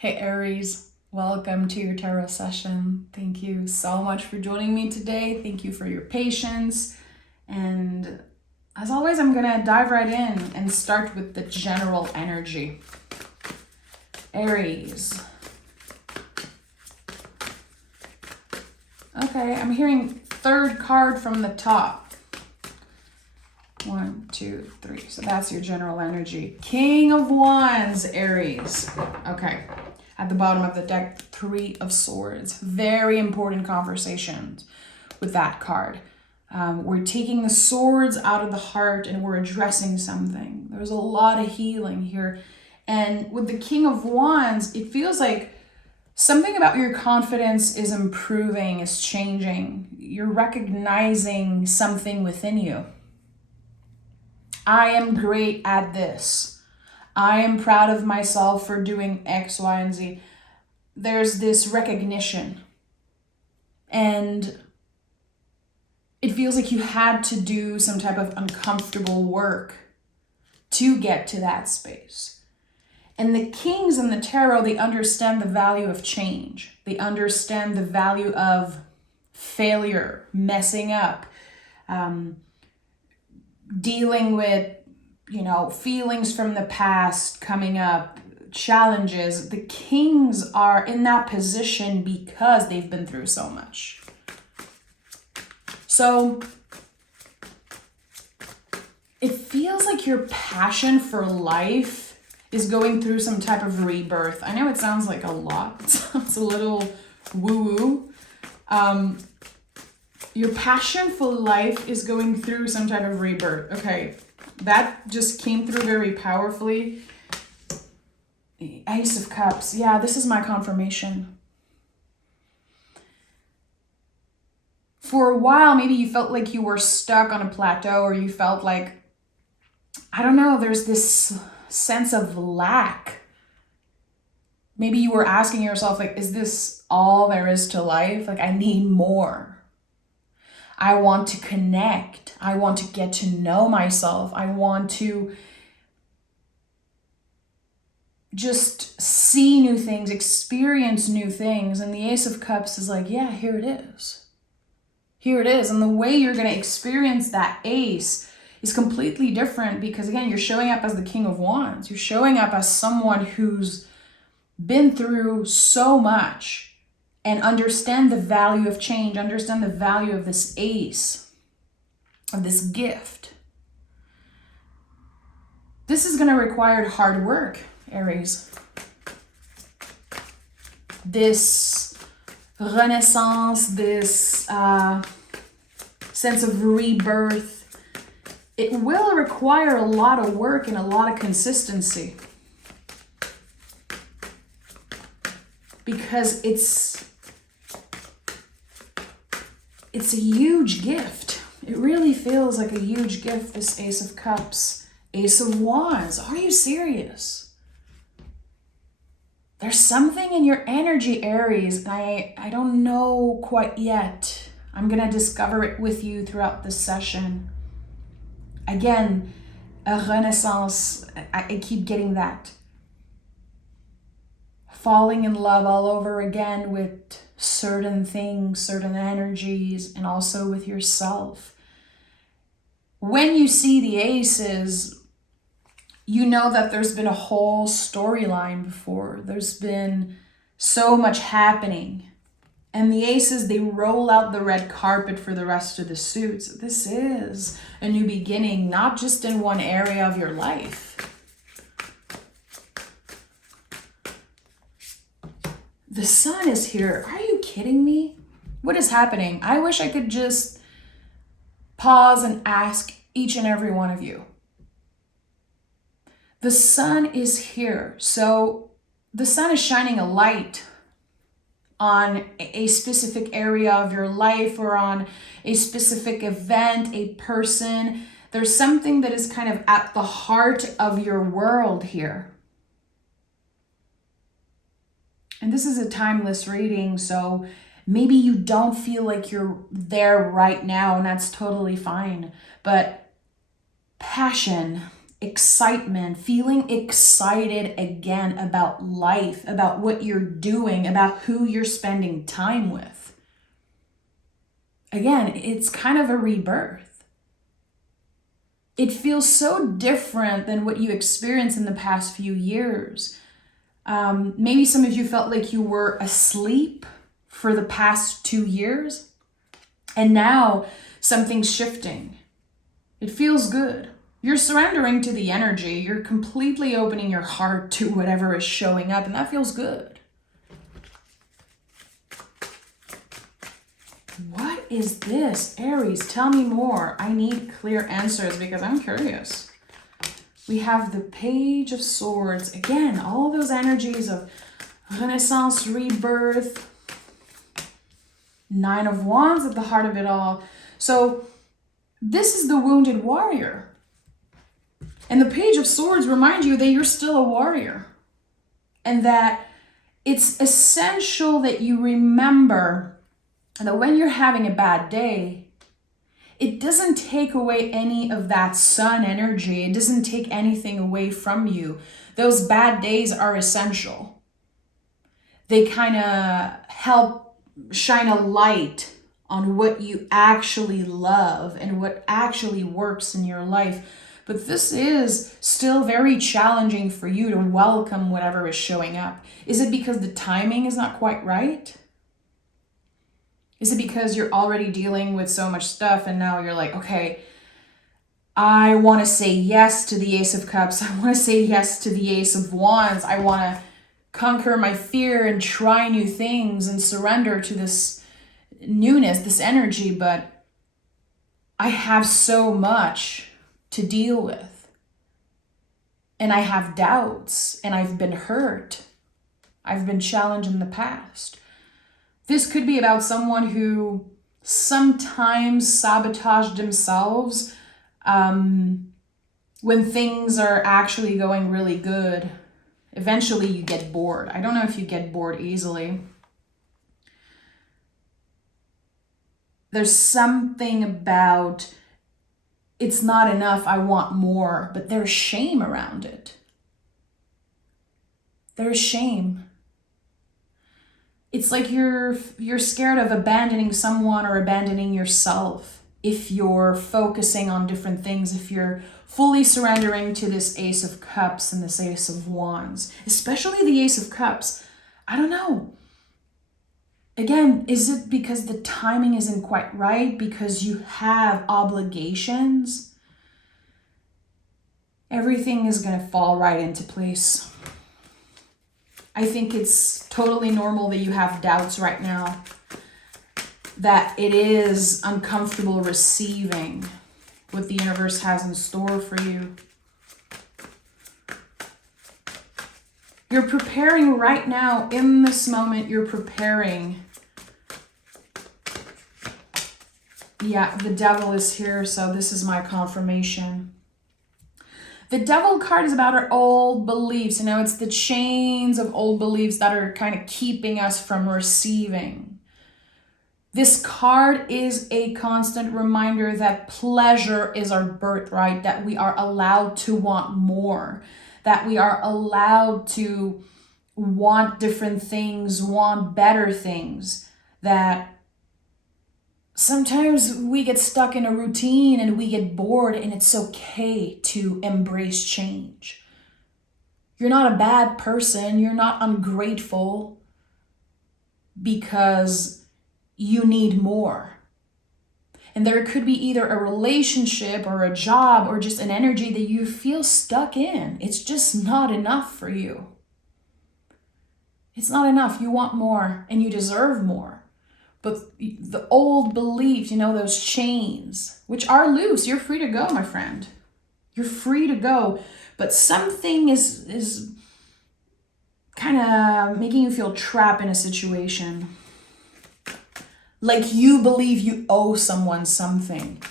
Hey Aries, welcome to your tarot session. Thank you so much for joining me today. Thank you for your patience. And as always, I'm gonna dive right in and start with the general energy. Aries. Okay, I'm hearing third card from the top. 1, 2, 3. So that's your general energy. King of Wands, Aries. Okay. At the bottom of the deck, 3 of Swords. Very important conversations with that card. We're taking the swords out of the heart and we're addressing something. There's a lot of healing here. And with the King of Wands, it feels like something about your confidence is improving, is changing. You're recognizing something within you. I am great at this. I am proud of myself for doing X, Y, and Z. There's this recognition. And it feels like you had to do some type of uncomfortable work to get to that space. And the kings in the tarot, they understand the value of change. They understand the value of failure, messing up, dealing with feelings from the past coming up, challenges. The kings are in that position because they've been through so much. So it feels like your passion for life is going through some type of rebirth. I know it sounds like a lot. It sounds a little woo-woo. Your passion for life is going through some type of rebirth. Okay. That just came through very powerfully. The Ace of Cups. Yeah, this is my confirmation. For a while, maybe you felt like you were stuck on a plateau, or you felt like, I don't know, there's this sense of lack. Maybe you were asking yourself, like, is this all there is to life? Like, I need more. I want to connect. I want to get to know myself. I want to just see new things, experience new things. And the Ace of Cups is like, yeah, here it is. Here it is. And the way you're going to experience that ace is completely different because, again, you're showing up as the King of Wands. You're showing up as someone who's been through so much. And understand the value of change, understand the value of this ace, of this gift. This is going to require hard work, Aries. This renaissance, this sense of rebirth, it will require a lot of work and a lot of consistency. Because it's a huge gift. It really feels like a huge gift, this Ace of Cups, Ace of Wands. Are you serious? There's something in your energy, Aries. I don't know quite yet. I'm going to discover it with you throughout this session. Again, a renaissance. I keep getting that. Falling in love all over again with certain things, certain energies, and also with yourself. When you see the aces, you know that there's been a whole storyline before. There's been so much happening. And the aces, they roll out the red carpet for the rest of the suits. This is a new beginning, not just in one area of your life. The sun is here. Are you kidding me? What is happening? I wish I could just pause and ask each and every one of you. The sun is here. So the sun is shining a light on a specific area of your life or on a specific event, a person. There's something that is kind of at the heart of your world here. And this is a timeless reading, so maybe you don't feel like you're there right now, and that's totally fine. But passion, excitement, feeling excited again about life, about what you're doing, about who you're spending time with. Again, it's kind of a rebirth. It feels so different than what you experienced in the past few years. Maybe some of you felt like you were asleep for the past 2 years, and now something's shifting. It feels good. You're surrendering to the energy. You're completely opening your heart to whatever is showing up, and that feels good. What is this, Aries? Tell me more. I need clear answers because I'm curious. We have the Page of Swords. Again, all those energies of Renaissance, rebirth. Nine of Wands at the heart of it all. So this is the wounded warrior. And the Page of Swords reminds you that you're still a warrior. And that it's essential that you remember that when you're having a bad day, it doesn't take away any of that sun energy. It doesn't take anything away from you. Those bad days are essential. They kind of help shine a light on what you actually love and what actually works in your life. But this is still very challenging for you to welcome whatever is showing up. Is it because the timing is not quite right? Is it because you're already dealing with so much stuff and now you're like, okay, I want to say yes to the Ace of Cups. I want to say yes to the Ace of Wands. I want to conquer my fear and try new things and surrender to this newness, this energy, but I have so much to deal with. And I have doubts and I've been hurt. I've been challenged in the past. This could be about someone who sometimes sabotaged themselves when things are actually going really good. Eventually you get bored. I don't know if you get bored easily. There's something about it's not enough, I want more, but there's shame around it. There's shame. It's like you're scared of abandoning someone or abandoning yourself if you're focusing on different things, if you're fully surrendering to this Ace of Cups and this Ace of Wands, especially the Ace of Cups. I don't know. Again, is it because the timing isn't quite right? Because you have obligations? Everything is going to fall right into place. I think it's totally normal that you have doubts right now, that it is uncomfortable receiving what the universe has in store for you. You're preparing right now, in this moment, you're preparing. Yeah, the Devil is here, so this is my confirmation. The Devil card is about our old beliefs. You know, it's the chains of old beliefs that are kind of keeping us from receiving. This card is a constant reminder that pleasure is our birthright, that we are allowed to want more, that we are allowed to want different things, want better things, that sometimes we get stuck in a routine and we get bored, and it's okay to embrace change. You're not a bad person. You're not ungrateful because you need more. And there could be either a relationship or a job or just an energy that you feel stuck in. It's just not enough for you. It's not enough. You want more and you deserve more. But the old beliefs, you know, those chains, which are loose, you're free to go, my friend. You're free to go. But something is kind of making you feel trapped in a situation. Like you believe you owe someone something.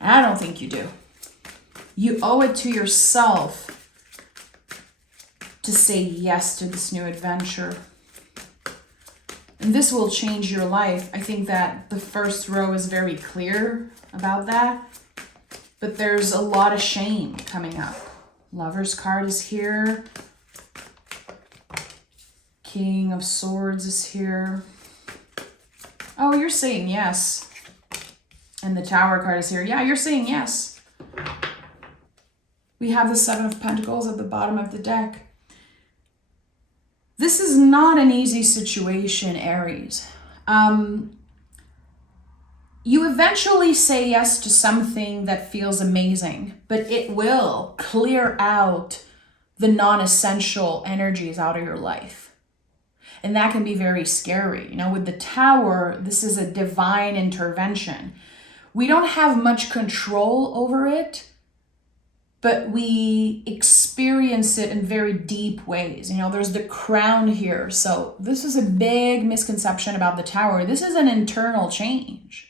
I don't think you do. You owe it to yourself to say yes to this new adventure. And this will change your life. I think that the first row is very clear about that. But there's a lot of shame coming up. Lover's card is here. King of Swords is here. Oh, you're saying yes. And the Tower card is here. Yeah, you're saying yes. We have the Seven of Pentacles at the bottom of the deck. This is not an easy situation, Aries. You eventually say yes to something that feels amazing, but it will clear out the non-essential energies out of your life. And that can be very scary. You know, with the Tower, this is a divine intervention. We don't have much control over it, but we experience it in very deep ways. You know, there's the Crown here. So this is a big misconception about the Tower. This is an internal change.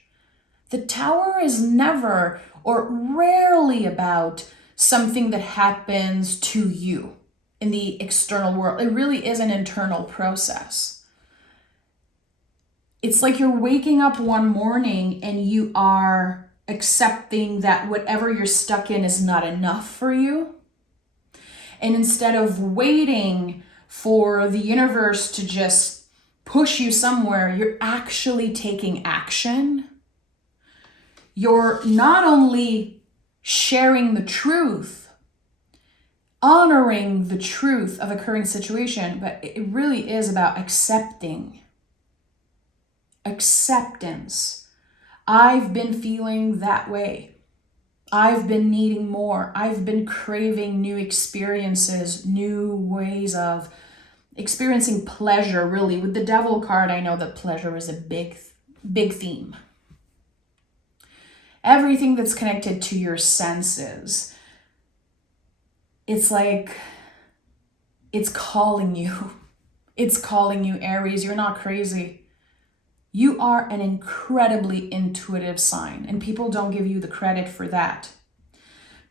The Tower is never or rarely about something that happens to you in the external world. It really is an internal process. It's like you're waking up one morning and you are accepting that whatever you're stuck in is not enough for you. And instead of waiting for the universe to just push you somewhere, you're actually taking action. You're not only sharing the truth, honoring the truth of a current situation, but it really is about accepting. Acceptance. I've been feeling that way. I've been needing more. I've been craving new experiences, new ways of experiencing pleasure, really. With the Devil card, I know that pleasure is a big theme. Everything that's connected to your senses, it's like, it's calling you. It's calling you, Aries. You're not crazy. You are an incredibly intuitive sign, and people don't give you the credit for that.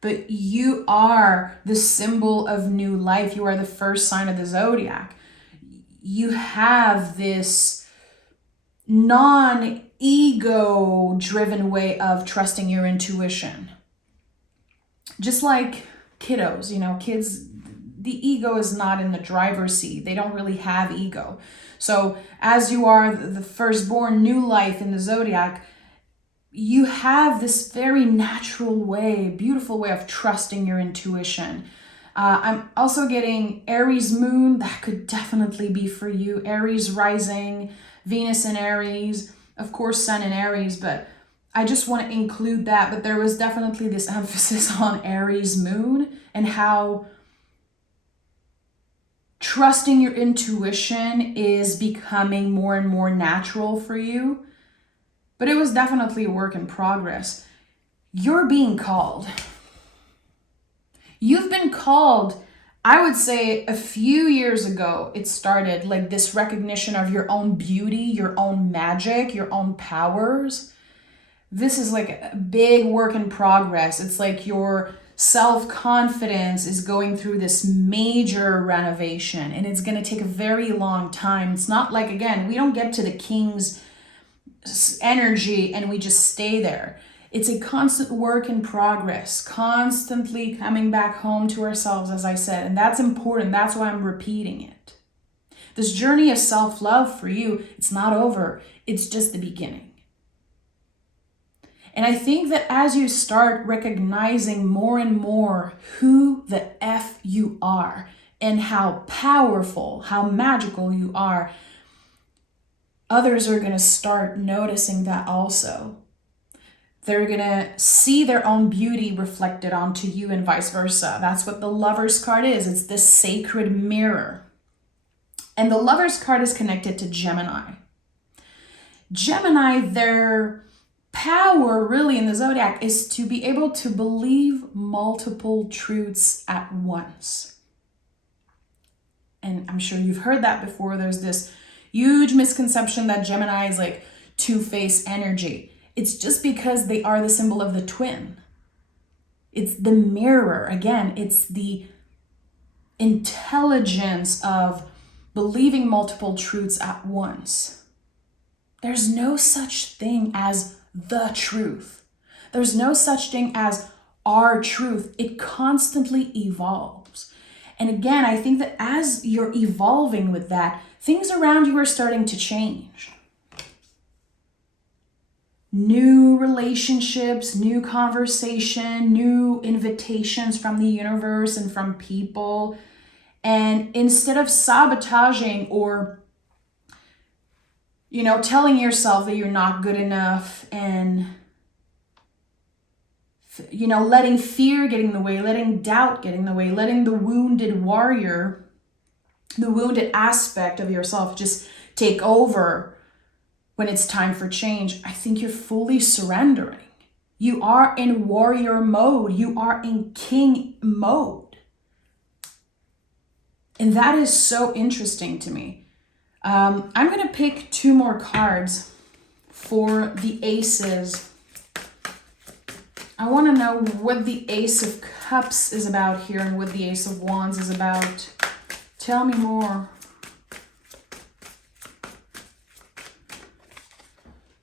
But you are the symbol of new life. You are the first sign of the zodiac. You have this non-ego driven way of trusting your intuition. Just like kiddos, you know, kids, the ego is not in the driver's seat. They don't really have ego. So as you are the firstborn, new life in the zodiac, you have this very natural way, beautiful way of trusting your intuition. I'm also getting Aries moon. That could definitely be for you. Aries rising, Venus in Aries, of course, Sun in Aries, but I just want to include that. But there was definitely this emphasis on Aries moon and how trusting your intuition is becoming more and more natural for you. But it was definitely a work in progress. You're being called. You've been called, I would say a few years ago, it started, like this recognition of your own beauty, your own magic, your own powers. This is like a big work in progress. It's like your self-confidence is going through this major renovation, and it's going to take a very long time. It's not like, again, we don't get to the king's energy and we just stay there. It's a constant work in progress, constantly coming back home to ourselves, as I said, and that's important. That's why I'm repeating it. This journey of self-love for you, it's not over. It's just the beginning. And I think that as you start recognizing more and more who the F you are and how powerful, how magical you are, others are going to start noticing that also. They're going to see their own beauty reflected onto you and vice versa. That's what the Lover's card is. It's this sacred mirror. And the Lover's card is connected to Gemini. Gemini, their power really in the zodiac is to be able to believe multiple truths at once. And I'm sure you've heard that before. There's this huge misconception that Gemini is like two-faced energy. It's just because they are the symbol of the twin. It's the mirror. Again, it's the intelligence of believing multiple truths at once. There's no such thing as the truth. There's no such thing as our truth. It constantly evolves. And again, I think that as you're evolving with that, things around you are starting to change. New relationships, new conversation, new invitations from the universe and from people. And instead of sabotaging or, telling yourself that you're not good enough and, letting fear get in the way, letting doubt get in the way, letting the wounded warrior, the wounded aspect of yourself just take over when it's time for change, I think you're fully surrendering. You are in warrior mode. You are in king mode. And that is so interesting to me. I'm going to pick 2 more cards for the aces. I want to know what the Ace of Cups is about here and what the Ace of Wands is about. Tell me more.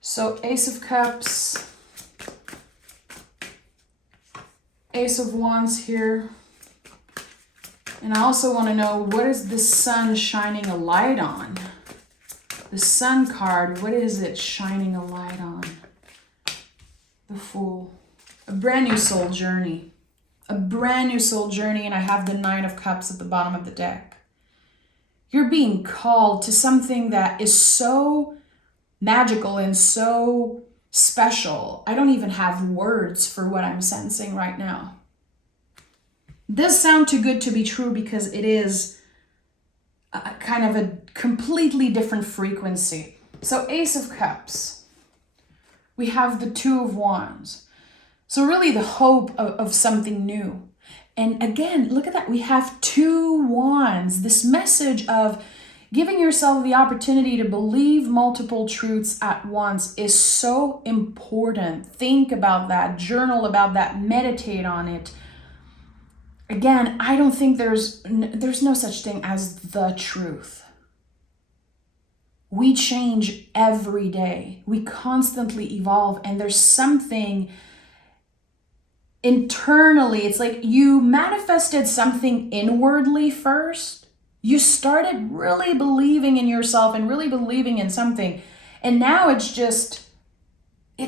So Ace of Cups, Ace of Wands here. And I also want to know, what is the sun shining a light on? The Sun card, what is it shining a light on? The Fool. A brand new soul journey. A brand new soul journey, and I have the Nine of Cups at the bottom of the deck. You're being called to something that is so magical and so special. I don't even have words for what I'm sensing right now. Does sound too good to be true because it is a kind of a completely different frequency. So Ace of Cups. We have the Two of Wands. So really the hope of something new. And again, look at that. We have 2 wands. This message of giving yourself the opportunity to believe multiple truths at once is so important. Think about that. Journal about that. Meditate on it. Again, I don't think there's no such thing as the truth. We change every day. We constantly evolve. And there's something internally, it's like you manifested something inwardly first. You started really believing in yourself and really believing in something. And now it's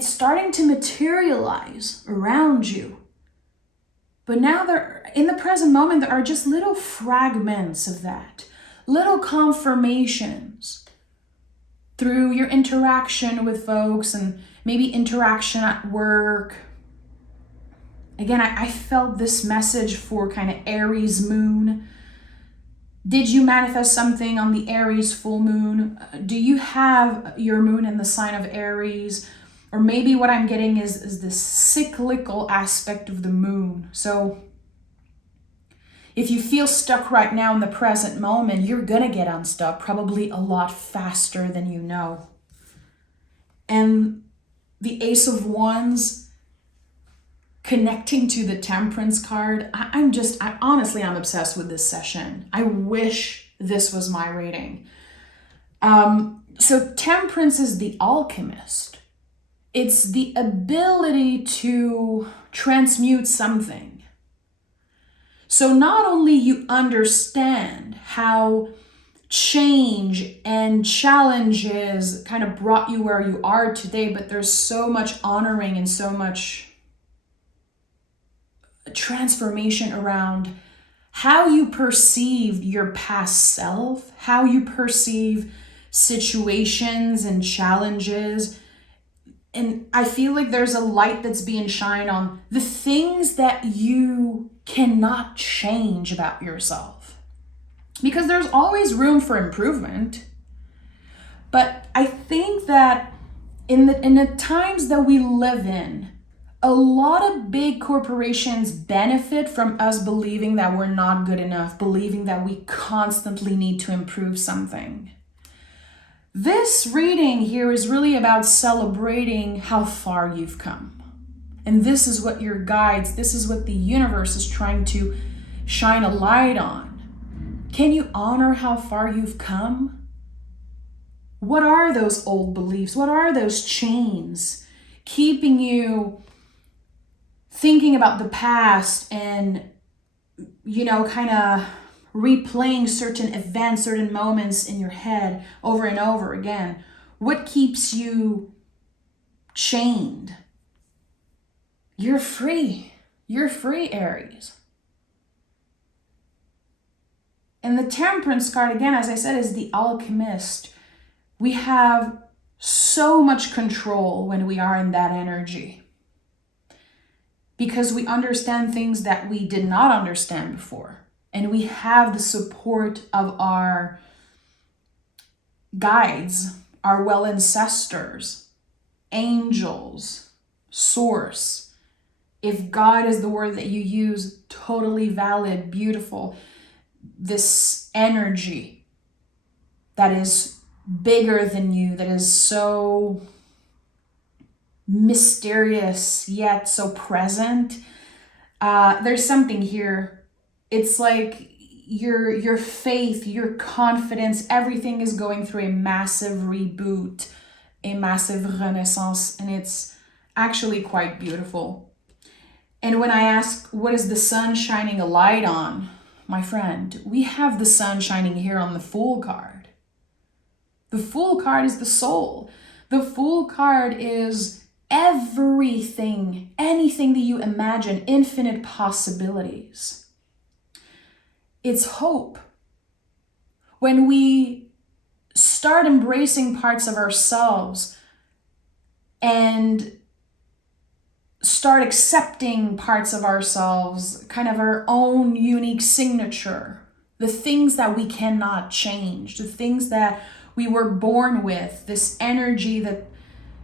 starting to materialize around you. But now in the present moment, there are just little fragments of that, little confirmations through your interaction with folks and maybe interaction at work. Again, I felt this message for kind of Aries moon. Did you manifest something on the Aries full moon? Do you have your moon in the sign of Aries? Or maybe what I'm getting is this cyclical aspect of the moon. So if you feel stuck right now in the present moment, you're going to get unstuck probably a lot faster than you know. And the Ace of Wands, connecting to the Temperance card, I'm obsessed with this session. I wish this was my reading. So Temperance is the alchemist. It's the ability to transmute something. So not only you understand how change and challenges kind of brought you where you are today, but there's so much honoring and so much transformation around how you perceive your past self, how you perceive situations and challenges. And I feel like there's a light that's being shined on the things that you cannot change about yourself. Because there's always room for improvement. But I think that in the times that we live in, a lot of big corporations benefit from us believing that we're not good enough, believing that we constantly need to improve something. This reading here is really about celebrating how far you've come. And this is what your guides, this is what the universe is trying to shine a light on. Can you honor how far you've come? What are those old beliefs? What are those chains keeping you thinking about the past and, kind of replaying certain events, certain moments in your head over and over again, what keeps you chained? You're free. You're free, Aries. And the Temperance card, again, as I said, is the alchemist. We have so much control when we are in that energy, because we understand things that we did not understand before. And we have the support of our guides, our well ancestors, angels, source. If God is the word that you use, totally valid, beautiful. This energy that is bigger than you, that is so mysterious yet so present. There's something here. It's like your faith, your confidence, everything is going through a massive reboot, a massive renaissance, and it's actually quite beautiful. And when I ask, what is the sun shining a light on? My friend, we have the sun shining here on the Fool card. The Fool card is the soul. The Fool card is everything, anything that you imagine, infinite possibilities. It's hope. When we start embracing parts of ourselves and start accepting parts of ourselves, kind of our own unique signature, the things that we cannot change, the things that we were born with, this energy that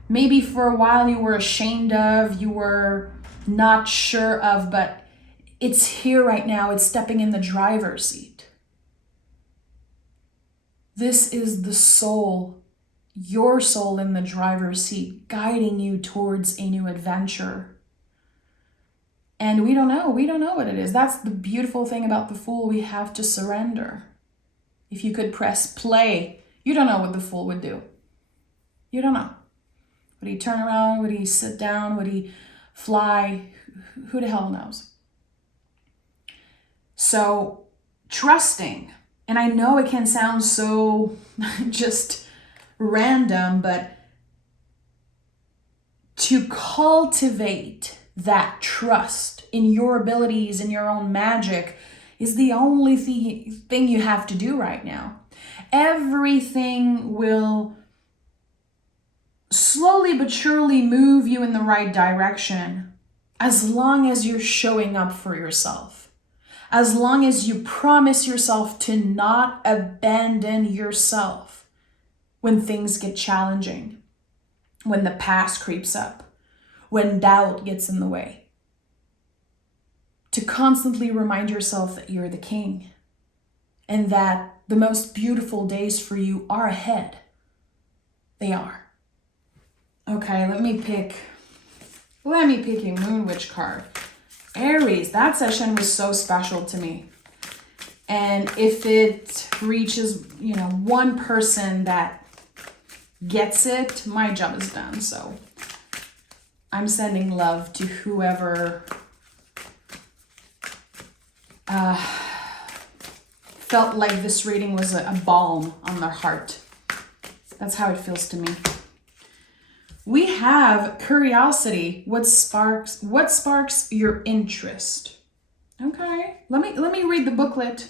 maybe for a while you were ashamed of, you were not sure of, but it's here right now. It's stepping in the driver's seat. This is the soul, your soul in the driver's seat, guiding you towards a new adventure. And we don't know what it is. That's the beautiful thing about the Fool. We have to surrender. If you could press play, you don't know what the Fool would do. You don't know. Would he turn around? Would he sit down? Would he fly? Who the hell knows? So trusting, and I know it can sound so just random, but to cultivate that trust in your abilities and your own magic is the only thing you have to do right now. Everything will slowly but surely move you in the right direction as long as you're showing up for yourself. As long as you promise yourself to not abandon yourself when things get challenging, when the past creeps up, when doubt gets in the way. To constantly remind yourself that you're the king and that the most beautiful days for you are ahead. They are. Okay, let me pick a Moon Witch card. Aries, that session was so special to me. And if it reaches, one person that gets it, my job is done. So I'm sending love to whoever felt like this reading was a balm on their heart. That's how it feels to me. We have curiosity. What sparks your interest? Okay, let me read the booklet.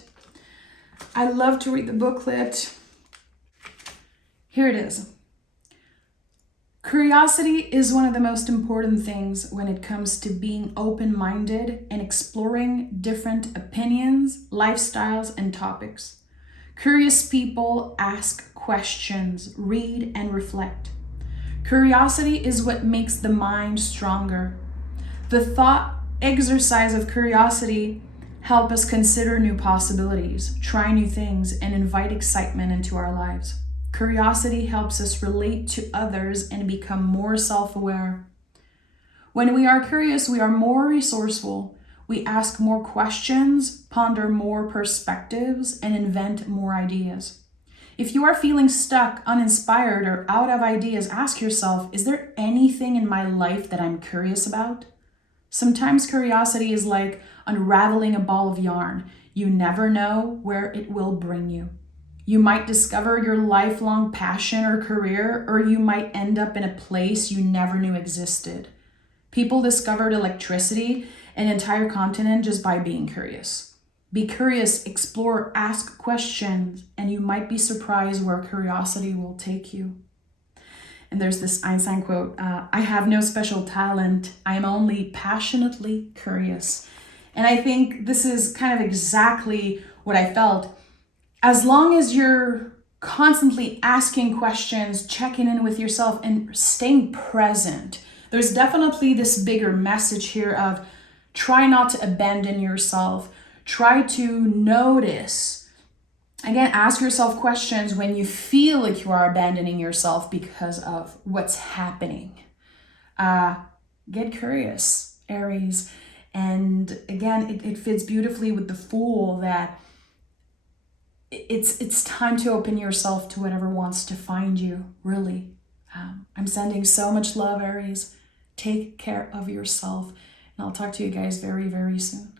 I love to read the booklet. Here it is. Curiosity is one of the most important things when it comes to being open-minded and exploring different opinions, lifestyles, and topics. Curious people ask questions, read, and reflect. Curiosity is what makes the mind stronger. The thought exercise of curiosity help us consider new possibilities, try new things, and invite excitement into our lives. Curiosity helps us relate to others and become more self-aware. When we are curious, we are more resourceful. We ask more questions, ponder more perspectives, and invent more ideas. If you are feeling stuck, uninspired, or out of ideas, ask yourself, is there anything in my life that I'm curious about? Sometimes curiosity is like unraveling a ball of yarn. You never know where it will bring you. You might discover your lifelong passion or career, or you might end up in a place you never knew existed. People discovered electricity, an entire continent, just by being curious. Be curious, explore, ask questions, and you might be surprised where curiosity will take you. And there's this Einstein quote, I have no special talent, I am only passionately curious. And I think this is kind of exactly what I felt. As long as you're constantly asking questions, checking in with yourself, and staying present, there's definitely this bigger message here of try not to abandon yourself. Try to notice. Again, ask yourself questions when you feel like you are abandoning yourself because of what's happening. Get curious, Aries. And again, it fits beautifully with the Fool that it's time to open yourself to whatever wants to find you, really. I'm sending so much love, Aries. Take care of yourself. And I'll talk to you guys very, very soon.